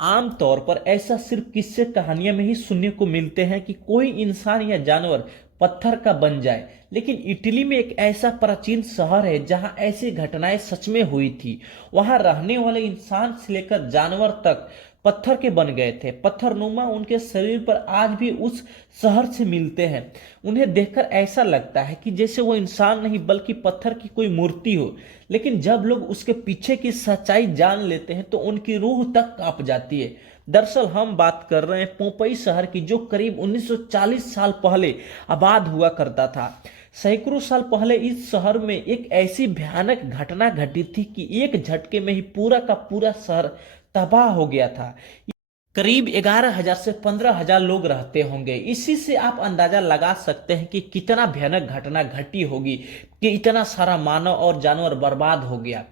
आम तौर पर ऐसा सिर्फ किस्से कहानियों में ही सुनने को मिलते हैं कि कोई इंसान या जानवर पत्थर का बन जाए, लेकिन इटली में एक ऐसा प्राचीन शहर है जहां ऐसी घटनाएं सच में हुई थी। वहां रहने वाले इंसान से लेकर जानवर तक पत्थर के बन गए थे। पत्थरनुमा उनके शरीर पर आज भी उस शहर से मिलते हैं। उन्हें देखकर ऐसा लगता है कि जैसे वो इंसान नहीं बल्कि पत्थर की कोई मूर्ति हो। लेकिन जब लोग उसके पीछे की सच्चाई जान लेते हैं तो उनकी रूह तक कांप जाती है। दरअसल हम बात कर रहे हैं पोम्पई शहर की, जो करीब 1940 साल पहले आबाद हुआ करता था। सैकड़ों साल पहले इस शहर में एक ऐसी भयानक घटना घटी थी कि एक झटके में ही पूरा का पूरा शहर तबाह हो गया था। करीब 11,000 से 15,000 लोग रहते होंगे। इसी से आप अंदाजा लगा सकते हैं कि कितना भयानक घटना घटी होगी कि इतना सारा मानव और जानवर बर्बाद हो गया।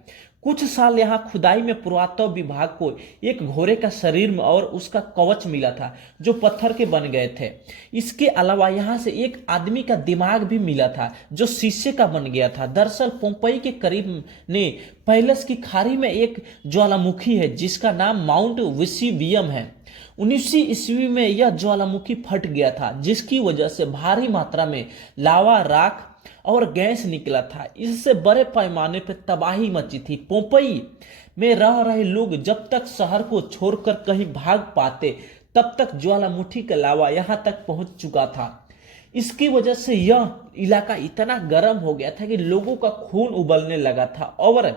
कुछ साल यहाँ खुदाई में पुरातत्व विभाग को एक घोड़े का शरीर में और उसका कवच मिला था जो पत्थर के बन गए थे। इसके अलावा यहाँ से एक आदमी का दिमाग भी मिला था जो शीशे का बन गया था। दरअसल पोम्पई के करीब ने पैलस की खाड़ी में एक ज्वालामुखी है जिसका नाम माउंट वेसुवियम है। 19वीं ईस्वी में यह ज्वालामुखी फट गया था जिसकी वजह से भारी मात्रा में लावा, राख और गैस निकला था। इससे बड़े पैमाने पर तबाही मची थी। पोम्पई में रह रहे लोग जब तक शहर को छोड़कर कहीं भाग पाते तब तक ज्वालामुखी का लावा यहां तक पहुंच चुका था। इसकी वजह से यह इलाका इतना गर्म हो गया था कि लोगों का खून उबलने लगा था और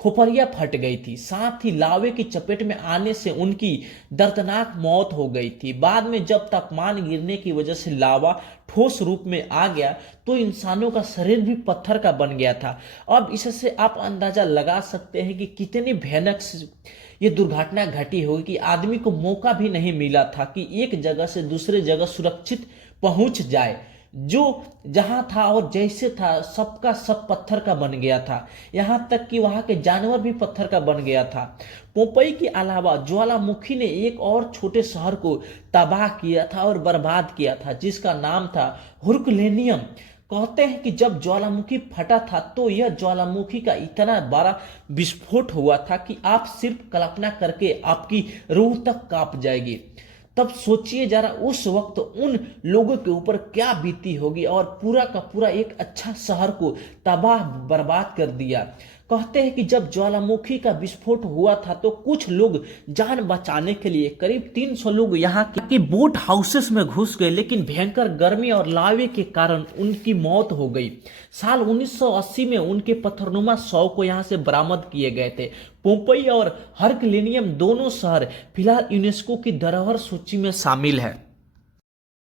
खोपड़ियां फट गई थी। साथ ही लावे की चपेट में आने से उनकी दर्दनाक मौत हो गई थी। बाद में जब तापमान गिरने की वजह से लावा ठोस रूप में आ गया तो इंसानों का शरीर भी पत्थर का बन गया था। अब इससे आप अंदाजा लगा सकते हैं कि कितनी भयानक ये दुर्घटना घटी होगी कि आदमी को मौका भी नहीं मिला था कि एक जगह से दूसरे जगह सुरक्षित पहुंच जाए। जो जहां था और जैसे था सबका सब पत्थर का बन गया था। यहां तक कि वहां के जानवर भी पत्थर का बन गया था। पोम्पई के अलावा ज्वालामुखी ने एक और छोटे शहर को तबाह किया था और बर्बाद किया था जिसका नाम था हुरकुलेनियम। कहते हैं कि जब ज्वालामुखी फटा था तो यह ज्वालामुखी का इतना बड़ा विस्फोट हुआ था कि आप सिर्फ कल्पना करके आपकी रूह तक कांप जाएगी। तब सोचिए जरा उस वक्त उन लोगों के ऊपर क्या बीती होगी और पूरा का पूरा एक अच्छा शहर को तबाह बर्बाद कर दिया। कहते हैं कि जब ज्वालामुखी का विस्फोट हुआ था तो कुछ लोग जान बचाने के लिए करीब 300 लोग यहाँ के बोट हाउसेस में घुस गए, लेकिन भयंकर गर्मी और लावे के कारण उनकी मौत हो गई। साल 1980 में उनके पत्थरनुमा शव को यहाँ से बरामद किए गए थे। पोम्पई और हरकुलेनियम दोनों शहर फिलहाल यूनेस्को की धरोहर सूची में शामिल है।